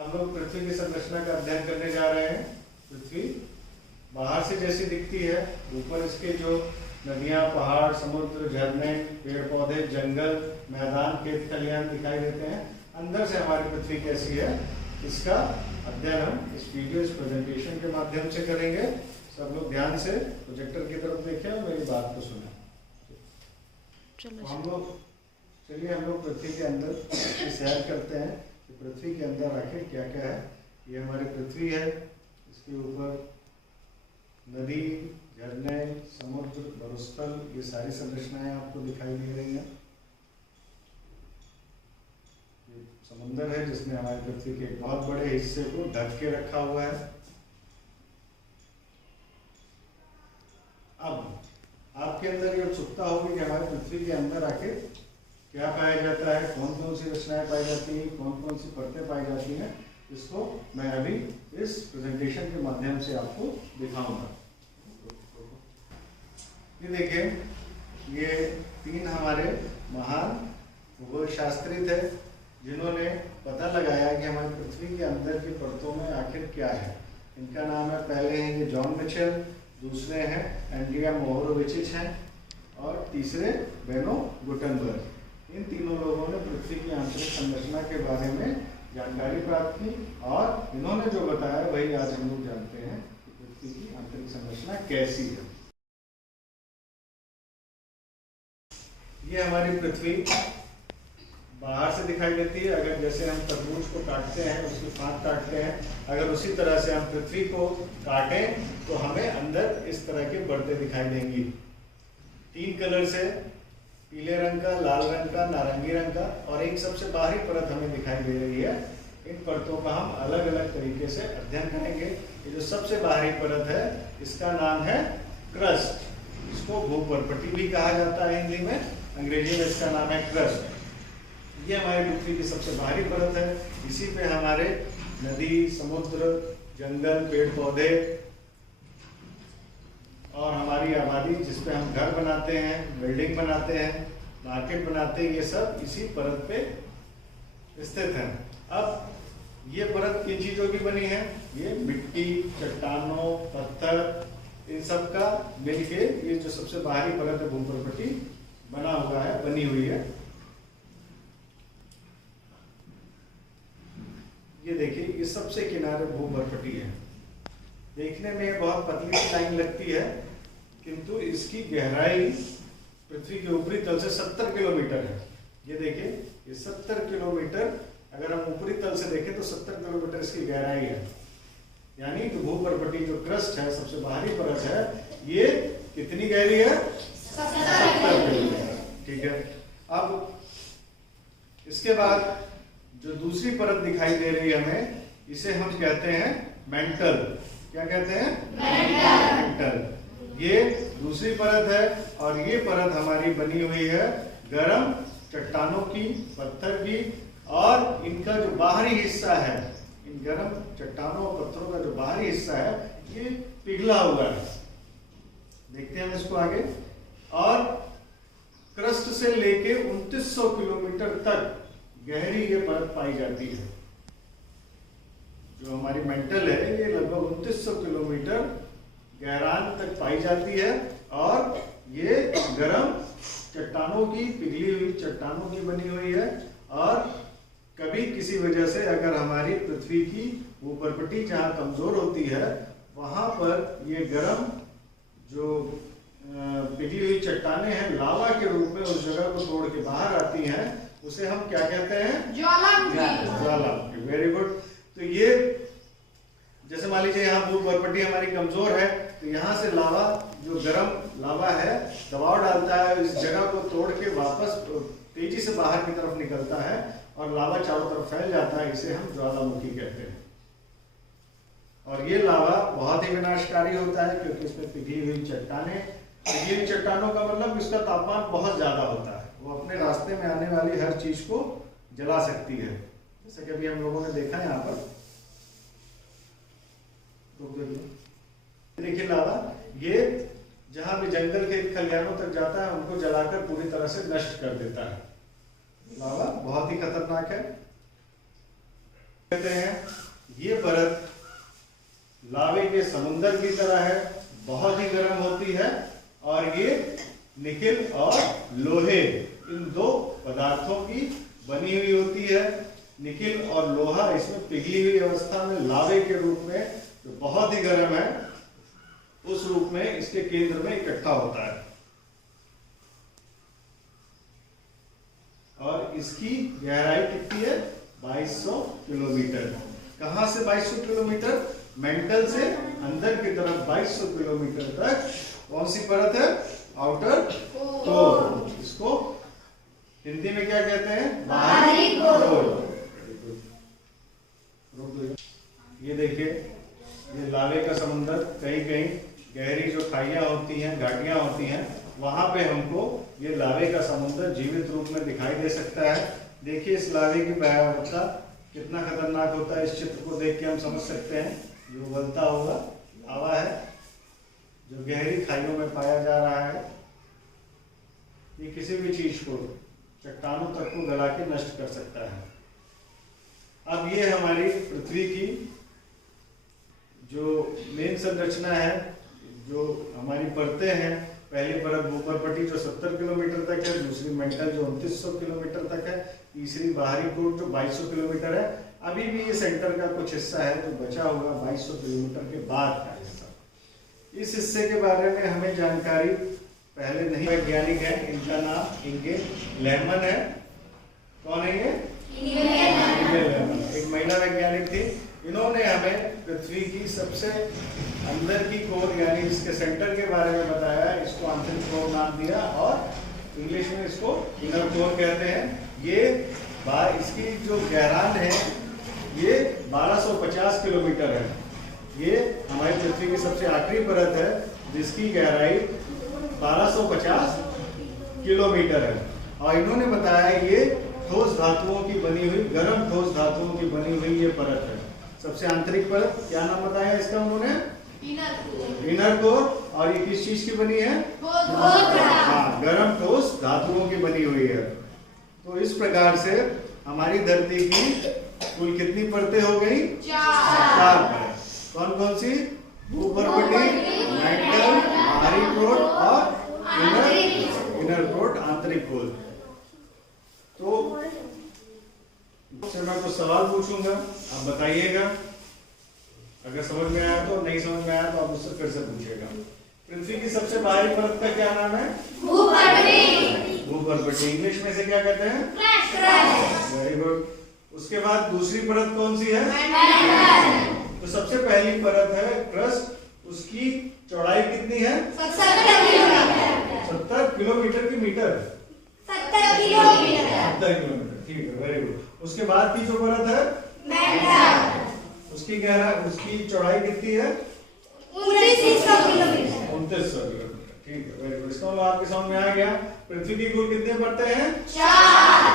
हम लोग पृथ्वी की संरचना का अध्ययन करने जा रहे हैं। पृथ्वी बाहर से जैसी दिखती है, ऊपर इसके जो नदियां, पहाड़, समुद्र, झरने, पेड़ पौधे, जंगल, मैदान, खेत खलिहान दिखाई देते हैं। अंदर से हमारी पृथ्वी कैसी है, इसका अध्ययन हम इस वीडियो, इस प्रेजेंटेशन के माध्यम से करेंगे। सब लोग ध्यान से प्रोजेक्टर की तरफ देखें और मेरी बात को सुनें। चलिए हम लोग पृथ्वी के अंदर की सैर करते हैं कि पृथ्वी के अंदर आखिर क्या क्या है। ये हमारी पृथ्वी है, इसके ऊपर नदी, झरने, समुद्र, मरुस्थल, ये सारी संरचनाएं आपको दिखाई दे रही हैं। ये समुद्र है जिसने हमारी पृथ्वी के एक बहुत बड़े हिस्से को ढक के रखा हुआ है। अब आपके अंदर ये उत्सुकता होगी कि हमारी पृथ्वी के अंदर आखिर क्या पाया जाता है, कौन कौन सी रचनाएं पाई जाती हैं, कौन कौन सी परतें पाई जाती हैं। इसको मैं अभी इस प्रेजेंटेशन के माध्यम से आपको दिखाऊंगा। ये देखें, ये 3 हमारे महान भूगोल शास्त्री थे जिन्होंने पता लगाया कि हमारी पृथ्वी के अंदर की परतों में आखिर क्या है। इनका नाम है, पहले हैं ये जॉन मिचेल, दूसरे हैं एंड्रिया मोहोरोविचिच हैं और तीसरे बेनो गुटेनबर्ग। इन तीनों लोगों ने पृथ्वी की आंतरिक संरचना के बारे में जानकारी प्राप्त की और इन्होंने जो बताया वही आज हम लोग जानते हैं कि पृथ्वी की आंतरिक संरचना कैसी है। ये हमारी पृथ्वी बाहर से दिखाई देती है। अगर जैसे हम तरबूज को काटते हैं, उसकी फांक काटते हैं, अगर उसी तरह से हम पृथ्वी को काटें तो हमें अंदर इस तरह के परतें दिखाई देंगी। 3 कलर से, पीले रंग का, लाल रंग का, नारंगी रंग का, और एक सबसे बाहरी परत हमें दिखाई दे रही है। इन परतों का हम अलग अलग तरीके से अध्ययन करेंगे। ये जो सबसे बाहरी परत है इसका नाम है क्रस्ट। इसको भूपर्पटी भी कहा जाता है हिंदी में, अंग्रेजी में इसका नाम है क्रस्ट। ये हमारी पृथ्वी की सबसे बाहरी परत है। इसी पे हमारे नदी, समुद्र, जंगल, पेड़ पौधे और हमारी आबादी, जिस पे हम घर बनाते हैं, बिल्डिंग बनाते हैं, मार्केट बनाते हैं, ये सब इसी परत पे स्थित है। अब ये परत किन चीजों की बनी है? ये मिट्टी, चट्टानों, पत्थर, इन सब का मिलके ये जो सबसे बाहरी परत है भूपर्पटी बना हुआ है, बनी हुई है। ये देखिए, ये सबसे किनारे भूपर्पटी है। देखने में बहुत पतली सी लाइन लगती है, किंतु इसकी गहराई पृथ्वी के ऊपरी तल से 70 किलोमीटर है। ये देखिए, ये 70 किलोमीटर, अगर हम ऊपरी तल से देखें तो 70 किलोमीटर इसकी गहराई है। यानी कि भूपर्पटी जो क्रस्ट है, सबसे बाहरी परत है, ये कितनी गहरी है? 70 किलोमीटर। ठीक है। अब इसके बाद जो दूसरी परत दिखाई दे रही है हमें, इसे हम कहते हैं मेंटल। क्या कहते हैं? मेंटल। ये दूसरी परत है और ये परत हमारी बनी हुई है गर्म चट्टानों की, पत्थर की, और इनका जो बाहरी हिस्सा है, इन गर्म चट्टानों और पत्थरों का जो बाहरी हिस्सा है, ये पिघला हुआ है। देखते हैं हम इसको आगे। और क्रस्ट से लेके 2900 किलोमीटर तक गहरी ये परत पाई जाती है। जो हमारी मेंटल है, ये लगभग 2900 किलोमीटर गहराई तक पाई जाती है और ये गर्म चट्टानों की, पिघली हुई चट्टानों की बनी हुई है। और कभी किसी वजह से अगर हमारी पृथ्वी की भूपर्पटी जहाँ कमजोर होती है, वहां पर ये गर्म जो पिघली हुई चट्टानें हैं, लावा के रूप में उस जगह को तोड़ के बाहर आती हैं। उसे हम क्या कहते हैं? ज्वालामुखी। Very good. तो ये जैसे मान लीजिए यहाँ भूपर्पटी हमारी कमजोर है, तो यहाँ से लावा, जो गर्म लावा है, दबाव डालता है, इस जगह को तोड़ के वापस तेजी से बाहर की तरफ निकलता है और लावा चारों तरफ फैल जाता है। इसे हम ज्वालामुखी कहते हैं। और ये लावा बहुत ही विनाशकारी होता है, क्योंकि इसमें पिघली हुई चट्टानें, पिघली हुई चट्टानों का मतलब इसका तापमान बहुत ज्यादा होता है। वो अपने रास्ते में आने वाली हर चीज को जला सकती है। जैसे कि अभी हम लोगों ने देखा है यहाँ पर, देखिए लावा, ये जहां भी जंगल के खलिहानों तक जाता है, उनको जलाकर पूरी तरह से नष्ट कर देता है। लावा बहुत ही खतरनाक है। कहते हैं ये परत लावे के समुंदर की तरह है, बहुत ही गर्म होती है और ये निकिल और लोहे इन दो पदार्थों की बनी हुई होती है। निकिल और लोहा इसमें पिघली हुई अवस्था में लावे के रूप में जो बहुत ही गर्म है उस रूप में इसके केंद्र में इकट्ठा होता है और इसकी गहराई कितनी है 2200 किलोमीटर। कहां से 2200 किलोमीटर? मेंटल से अंदर की तरफ 2200 किलोमीटर तक कौन सी परत है? Outer core. इसको हिंदी में क्या कहते हैं? बाहरी कोर। ये देखिए, ये लावे का समुंदर, कहीं कहीं गहरी जो खाइयां होती हैं, घाटियां होती हैं, वहां पे हमको ये लावे का समुंदर जीवित रूप में दिखाई दे सकता है। देखिए इस लावे की भयावहता कितना खतरनाक होता है। इस चित्र को देख के हम समझ सकते हैं जो उबलता हुआ लावा है जो गहरी खाइयों में पाया जा रहा है, ये किसी भी चीज को, चट्टानों तक को गला के नष्ट कर सकता है। अब ये हमारी पृथ्वी की जो मेन संरचना है, जो हमारी परतें हैं, पहली परत भूपर्पटी जो 70 किलोमीटर तक है, दूसरी मेंटल जो 2900 किलोमीटर तक है, तीसरी बाहरी कोर जो 2200 किलोमीटर है। अभी भी ये सेंटर का कुछ हिस्सा है जो बचा हुआ 2200 किलोमीटर के बाद का हिस्सा। इस हिस्से के बारे में हमें जानकारी पहले नहीं। वैज्ञानिक है, इनका नाम इंगे लेहमन है। कौन है ये? इंगे लेहमन, एक महिला वैज्ञानिक थी। इन्होंने हमें पृथ्वी की सबसे अंदर की कोर यानी इसके सेंटर के बारे में बताया। इसको आंतरिक कोर नाम दिया और इंग्लिश में इसको इनर कोर कहते हैं। ये इसकी जो गहराई है ये 1250 किलोमीटर है। ये हमारी पृथ्वी की सबसे आखिरी परत है जिसकी गहराई 1250 किलोमीटर है। और इन्होंने बताया ये ठोस धातुओं की बनी हुई, गर्म ठोस धातुओं की बनी हुई ये परत है। सबसे आंतरिक परत, क्या नाम बताया इसका उन्होंने? Inner core. और ये किस चीज की बनी है? हाँ, गर्म ठोस धातुओं की बनी हुई है। तो इस प्रकार से हमारी धरती की कुल कितनी परतें हो गई? 4 परतें। कौन कौन सी? भूपर्पटी, मेंटल, बाहरी कोर और इनर कोर, आंतरिक कोर। तो मैं कुछ सवाल पूछूंगा, आप बताइएगा। अगर समझ में आया तो, नहीं समझ में आया तो आप मुझसे फिर से पूछिएगा। पृथ्वी की सबसे बाहरी परत का क्या नाम है? भूपर्पटी। भूपर्पटी इंग्लिश में से क्या कहते हैं? क्रस्ट। Very good. उसके बाद दूसरी परत कौन सी है? तो सबसे पहली परत है क्रस्ट। उसकी चौड़ाई कितनी है? 70 किलोमीटर। 70 किलोमीटर की मीटर? 70 किलोमीटर। ठीक है, वेरी गुड। उसके बाद की जो परत है? मेंटल। उसकी गहराई, उसकी चौड़ाई कितनी है? 2900 किलोमीटर। 2900 किलोमीटर। ठीक है, वेरी गुड। इसका मतलब आपके समझ में आ गया पृथ्वी की कुल कितने परतें हैं? 4।